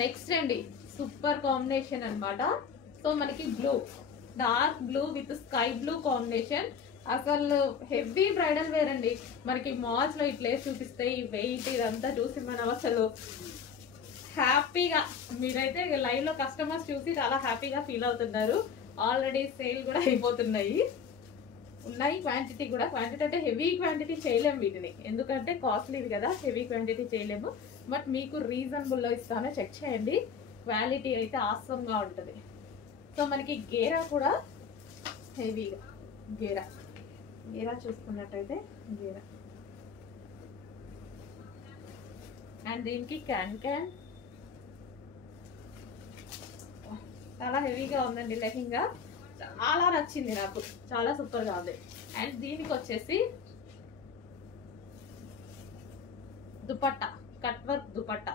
Next అండి super combination అన్నమాట. So మనకి blue, dark blue with sky blue combination. అసలు హెవీ బ్రైడల్ వేర్ అండి. మనకి మాల్స్ లో ఇట్లా చూపిస్తే ఈ వెయిట్ ఇదంతా చూసి మనం అసలు హ్యాపీగా, మీరైతే లైవ్ లో కస్టమర్స్ చూసి చాలా హ్యాపీగా ఫీల్ అవుతున్నారు. ఆల్రెడీ సేల్ కూడా అయిపోతున్నాయి, ఉన్నాయి క్వాంటిటీ కూడా. క్వాంటిటీ అంటే హెవీ క్వాంటిటీ చేయలేము వీటిని, ఎందుకంటే కాస్ట్లీది కదా, హెవీ క్వాంటిటీ చేయలేము. బట్ మీకు రీజనబుల్లో ఇస్తాను, చెక్ చేయండి. క్వాలిటీ అయితే ఆసంగా ఉంటుంది. సో మనకి గేరా కూడా హెవీగా, గేరా గేరా చూసుకున్నట్టయితే గేరా, అండ్ దీనికి క్యాన్ క్యాన్ చాలా హెవీగా ఉందండి. లెహంగా చాలా నచ్చింది నాకు, చాలా సూపర్ గా ఉంది. అండ్ దీనికి వచ్చేసి దుపట్టా, కట్ వర్క్ దుపట్టా.